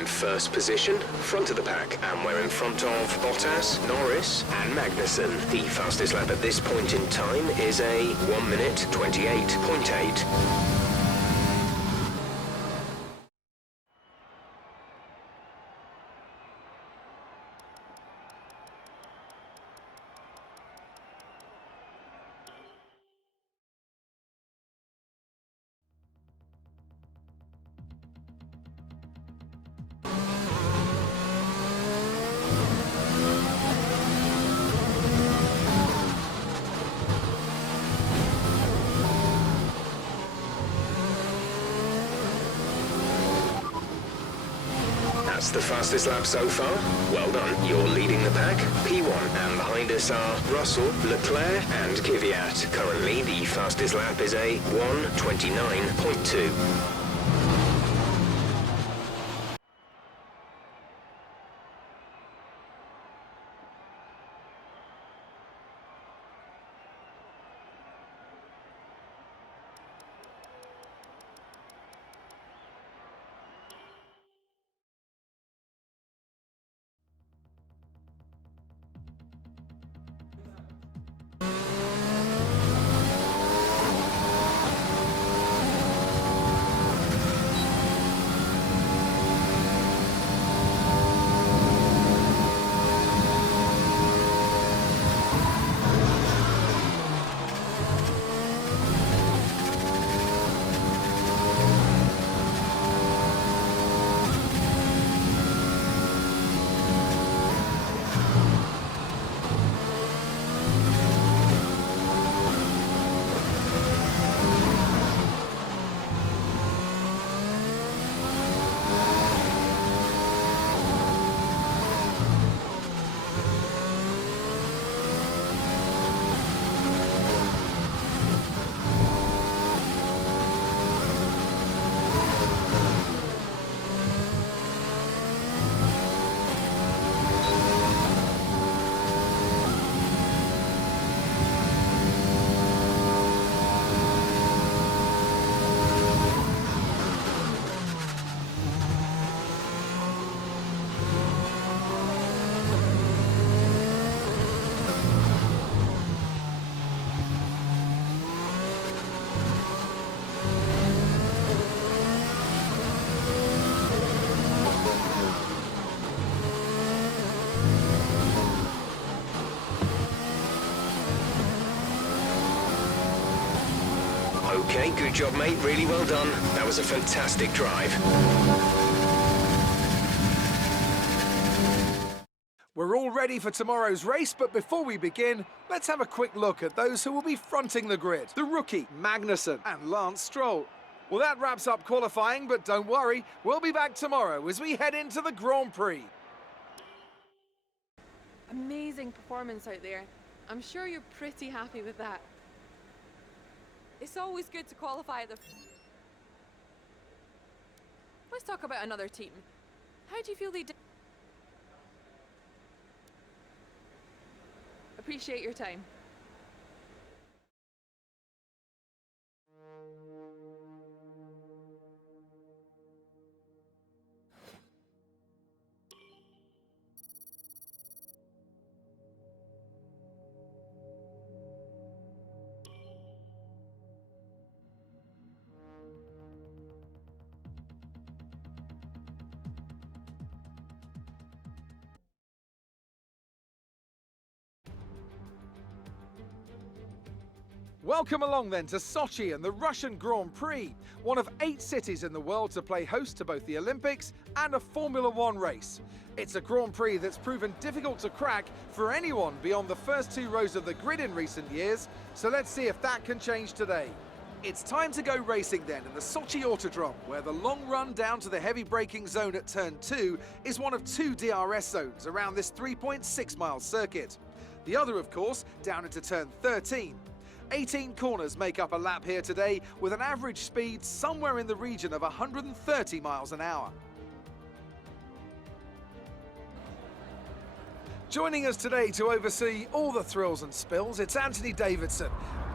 in first position, front of the pack, and we're in front of Bottas, Norris, and Magnussen. The fastest lap at this point in time is a 1 minute 28.8. That's the fastest lap so far. Well done. You're leading the pack, P1, and behind us are Russell, Leclerc, and Kvyat. Currently, the fastest lap is a 1:29.2. Okay, good job, mate. Really well done. That was a fantastic drive. We're all ready for tomorrow's race, but before we begin, let's have a quick look at those who will be fronting the grid. The rookie, Magnussen, and Lance Stroll. Well, that wraps up qualifying, but don't worry, we'll be back tomorrow as we head into the Grand Prix. Amazing performance out there. I'm sure you're pretty happy with that. It's always good to qualify at the... Let's talk about another team. How do you feel they did? Appreciate your time. Welcome along then to Soczi and the Russian Grand Prix, one of 8 cities in the world to play host to both the Olympics and a Formula One race. It's a Grand Prix that's proven difficult to crack for anyone beyond the first 2 rows of the grid in recent years, so let's see if that can change today. It's time to go racing then in the Soczi Autodrome, where the long run down to the heavy braking zone at turn 2 is one of 2 DRS zones around this 3.6-mile circuit. The other, of course, down into turn 13. 18 corners make up a lap here today, with an average speed somewhere in the region of 130 miles an hour. Joining us today to oversee all the thrills and spills, it's Anthony Davidson.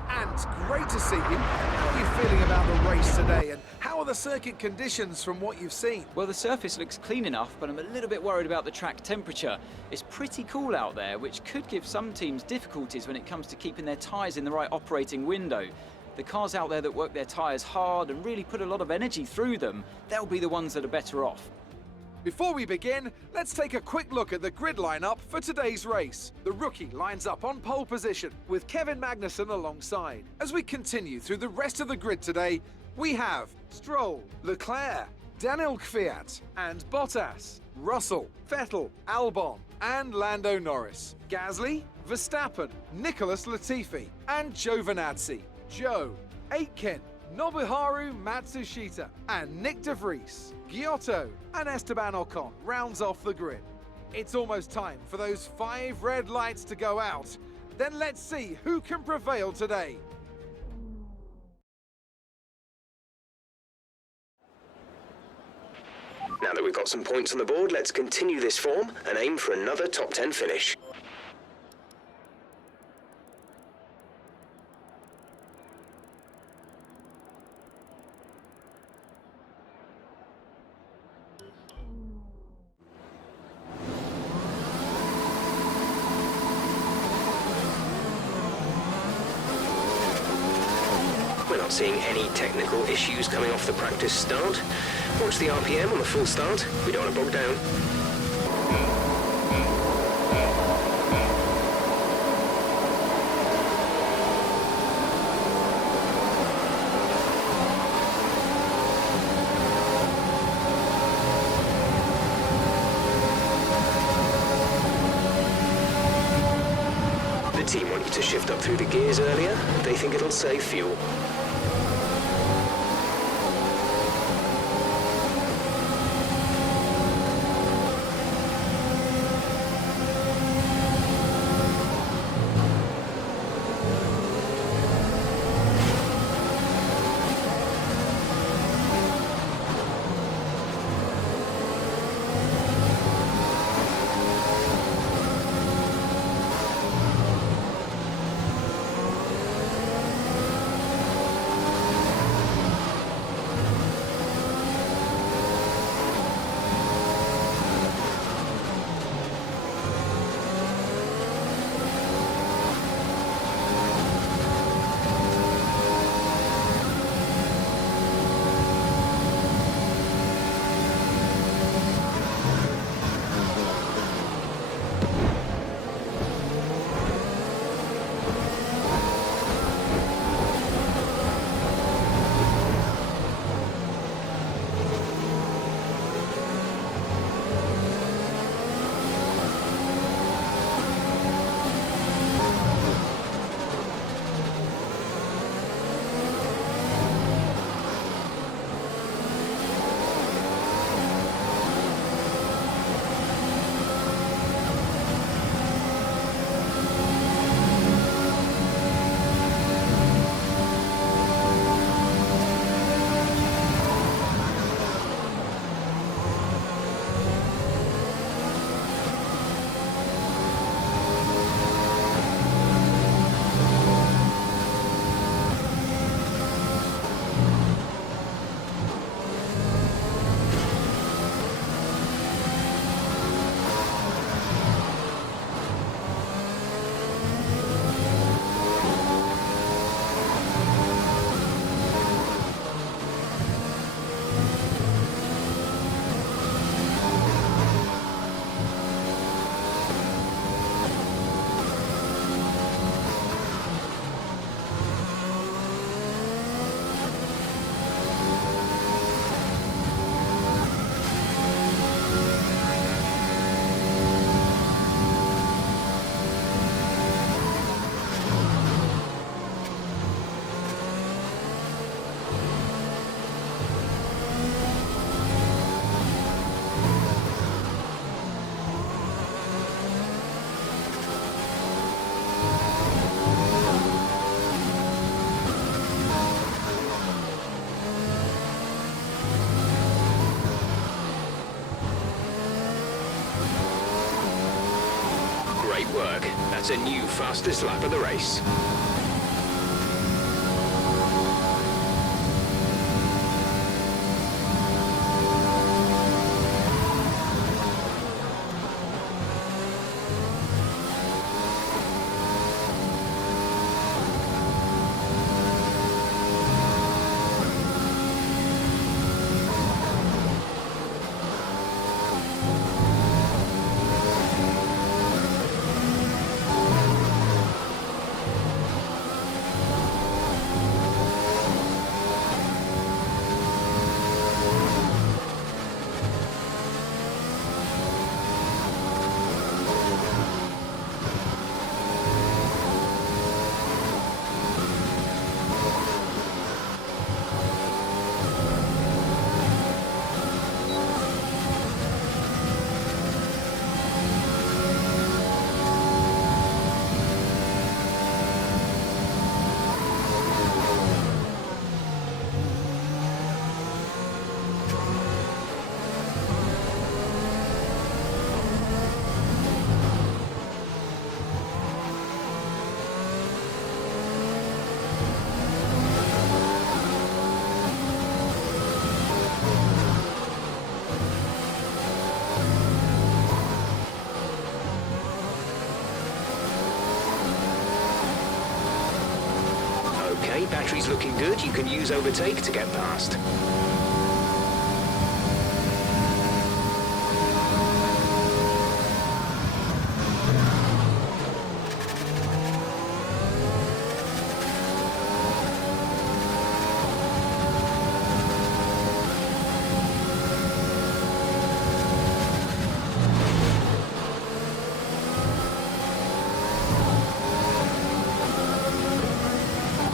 And great to see you. How are you feeling about the race today, and how are are the circuit conditions from what you've seen? Well, the surface looks clean enough, but I'm a little bit worried about the track temperature. It's pretty cool out there, which could give some teams difficulties when it comes to keeping their tyres in the right operating window. The cars out there that work their tyres hard and really put a lot of energy through them, they'll be the ones that are better off. Before we begin, let's take a quick look at the grid lineup for today's race. The rookie lines up on pole position, with Kevin Magnussen alongside. As we continue through the rest of the grid today, we have Stroll, Leclerc, Daniel Kvyat and Bottas, Russell, Vettel, Albon and Lando Norris, Gasly, Verstappen, Nicholas Latifi and Giovinazzi, Joe, Aitken, Nobuharu Matsushita and Nick De Vries, Giotto and Esteban Ocon rounds off the grid. It's almost time for those 5 red lights to go out. Then let's see who can prevail today. Now that we've got some points on the board, let's continue this form and aim for another top 10 finish. We're not seeing any technical issues coming off the practice start. Watch the RPM on the full start. We don't want to bog down. The team want you to shift up through the gears earlier. They think it'll save fuel. Great work. That's a new fastest lap of the race. Battery's looking good, you can use overtake to get past.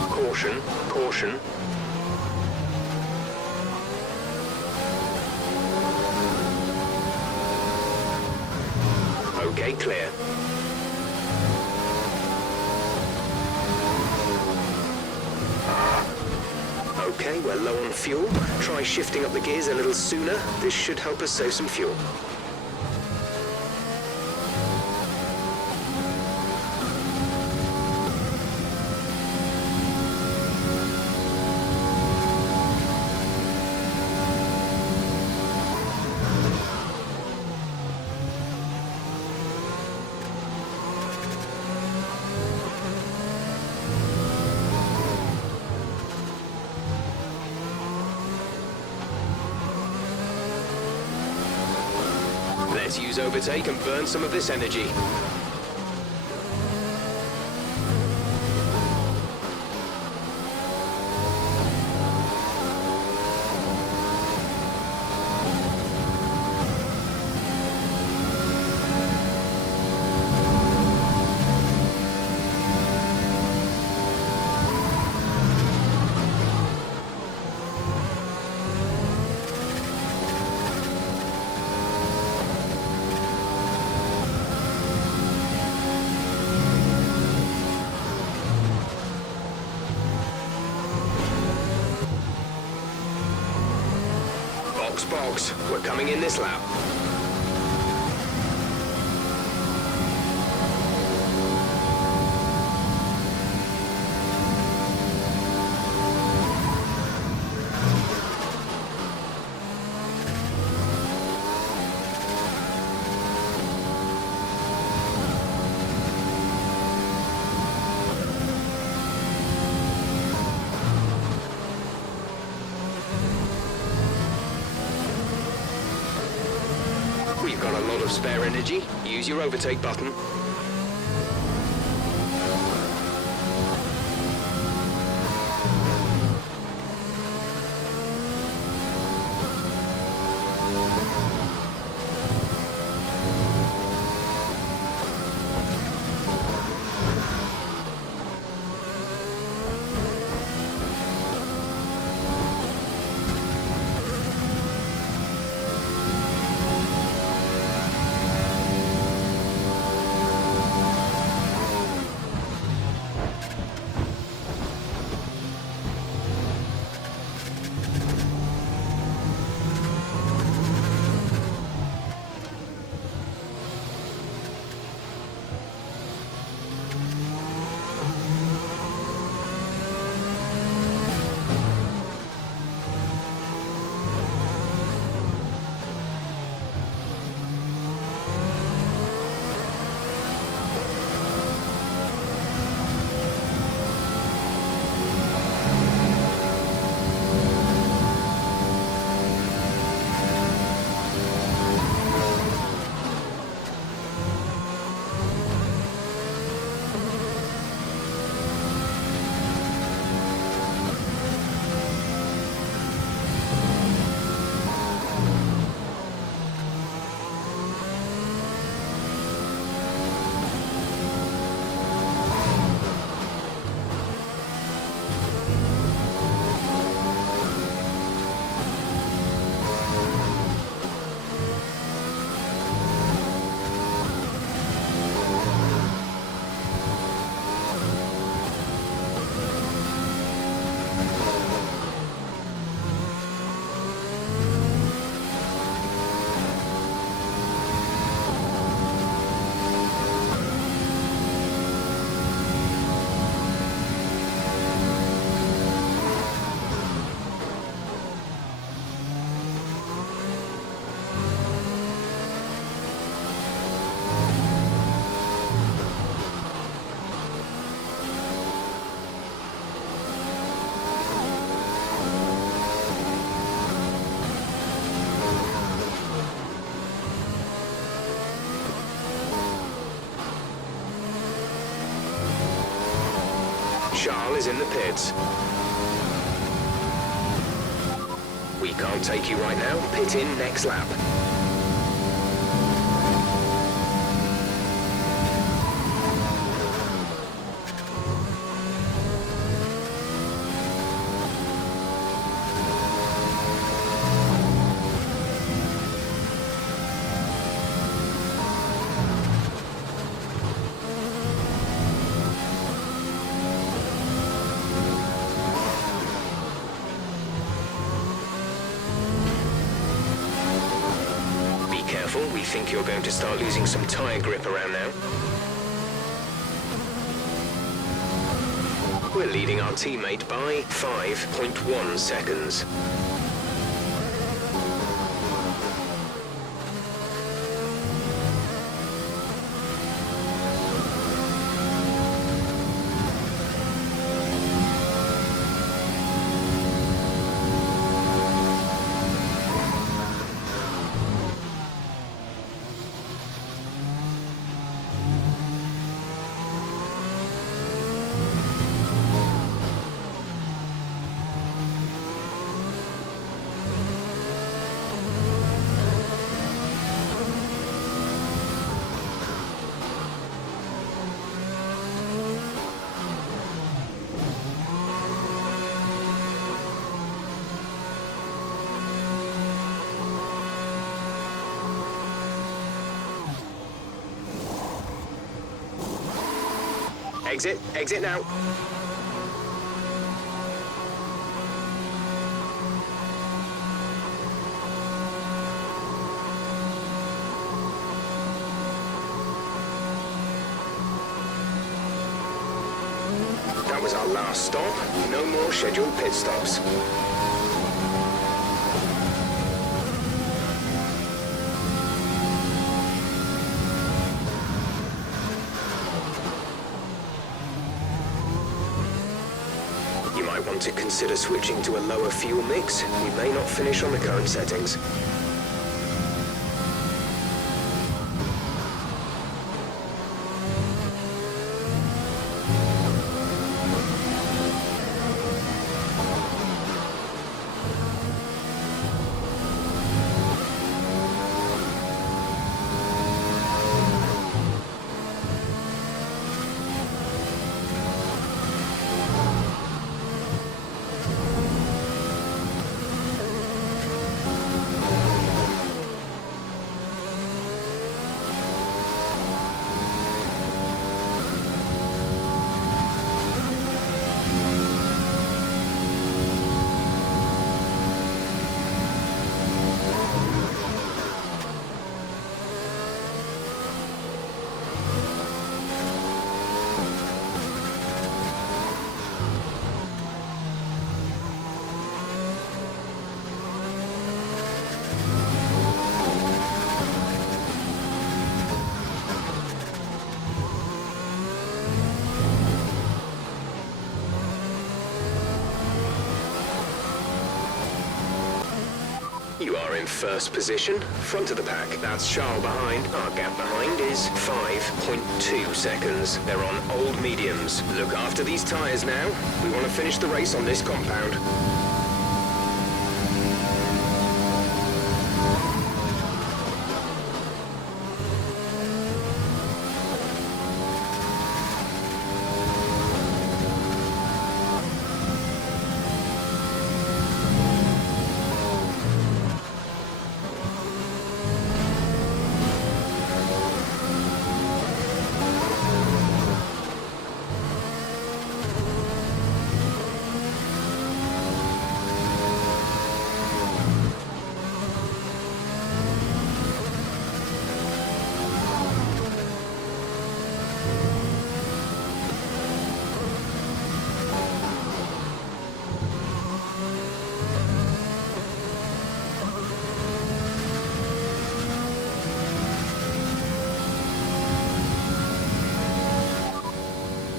Caution, caution. Okay, clear. Okay, we're low on fuel. Try shifting up the gears a little sooner. This should help us save some fuel. Let's use overtake and burn some of this energy. Box, we're coming in this lap. We've got a lot of spare energy. Use your overtake button. Charles is in the pits. We can't take you right now. Pit in next lap. We think you're going to start losing some tyre grip around now. We're leading our teammate by 5.1 seconds. Exit now. That was our last stop. No more scheduled pit stops. Want to consider switching to a lower fuel mix? We may not finish on the current settings. You are in first position, front of the pack. That's Charles behind. Our gap behind is 5.2 seconds. They're on old mediums. Look after these tyres now. We want to finish the race on this compound.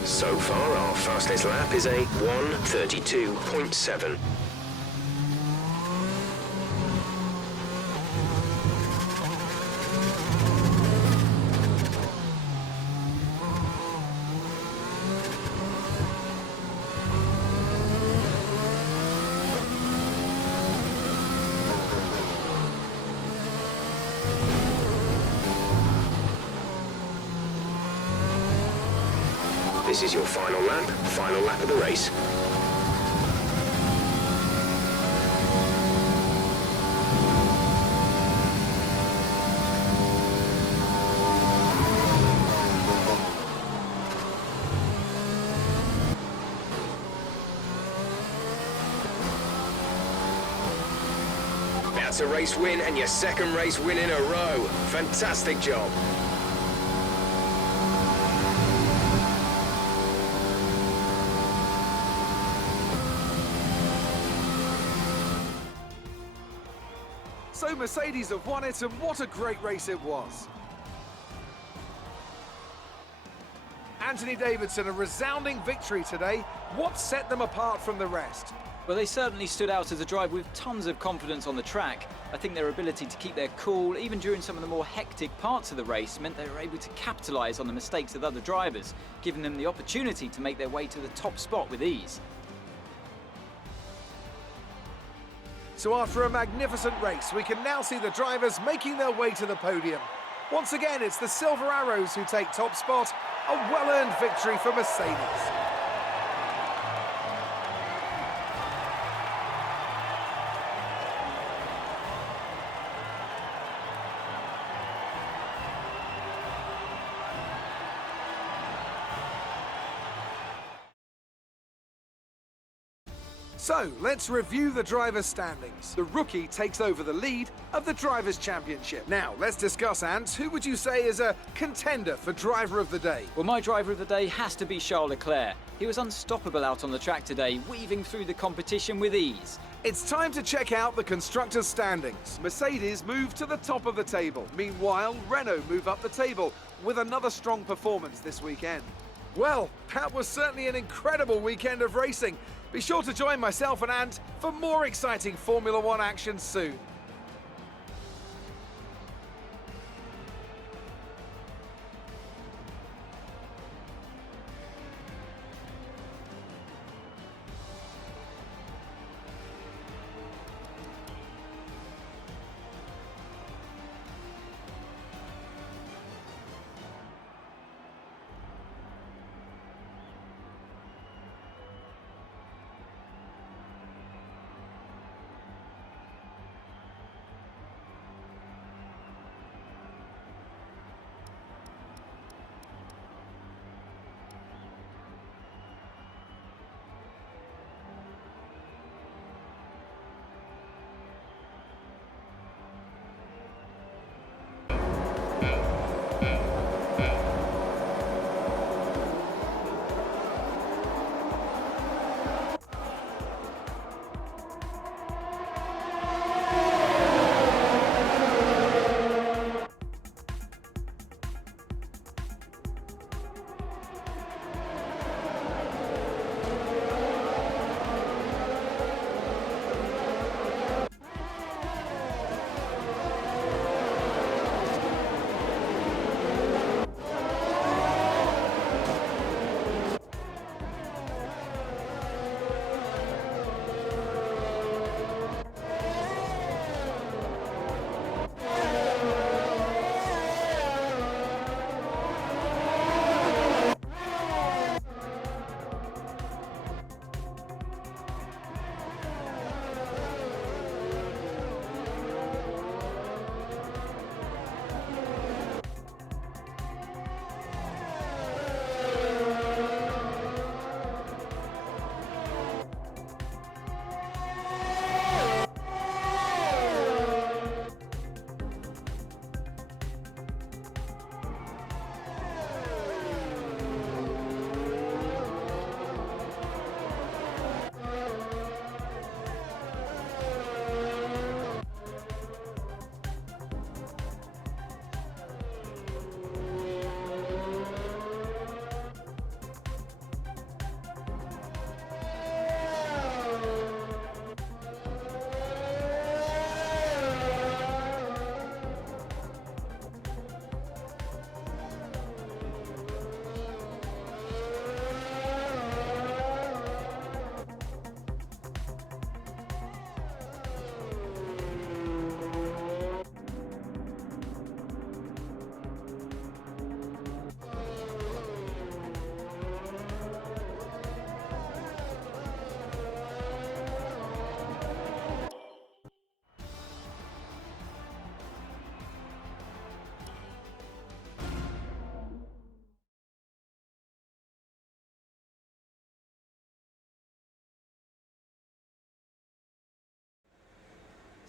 So far, our fastest lap is a 1:32.7. This is your final lap of the race. That's a race win and your second race win in a row. Fantastic job. So Mercedes have won it, and what a great race it was. Anthony Davidson, a resounding victory today. What set them apart from the rest? Well, they certainly stood out as a drive with tons of confidence on the track. I think their ability to keep their cool, even during some of the more hectic parts of the race, meant they were able to capitalise on the mistakes of other drivers, giving them the opportunity to make their way to the top spot with ease. So after a magnificent race, we can now see the drivers making their way to the podium. Once again, it's the Silver Arrows who take top spot, a well-earned victory for Mercedes. So, let's review the drivers' standings. The rookie takes over the lead of the Drivers' Championship. Now, let's discuss, Ant, who would you say is a contender for Driver of the Day? Well, my driver of the day has to be Charles Leclerc. He was unstoppable out on the track today, weaving through the competition with ease. It's time to check out the constructors' standings. Mercedes move to the top of the table. Meanwhile, Renault move up the table with another strong performance this weekend. Well, that was certainly an incredible weekend of racing. Be sure to join myself and Ant for more exciting Formula One action soon.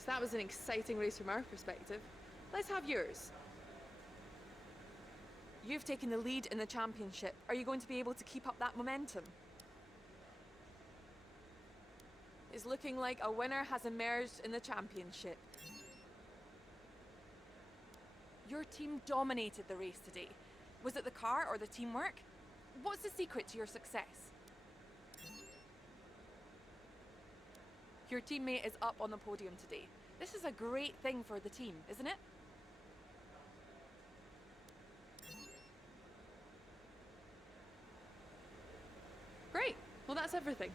So that was an exciting race from our perspective. Let's have yours. You've taken the lead in the championship. Are you going to be able to keep up that momentum? It's looking like a winner has emerged in the championship. Your team dominated the race today. Was it the car or the teamwork? What's the secret to your success? Your teammate is up on the podium today. This is a great thing for the team, isn't it? Great. Well, that's everything.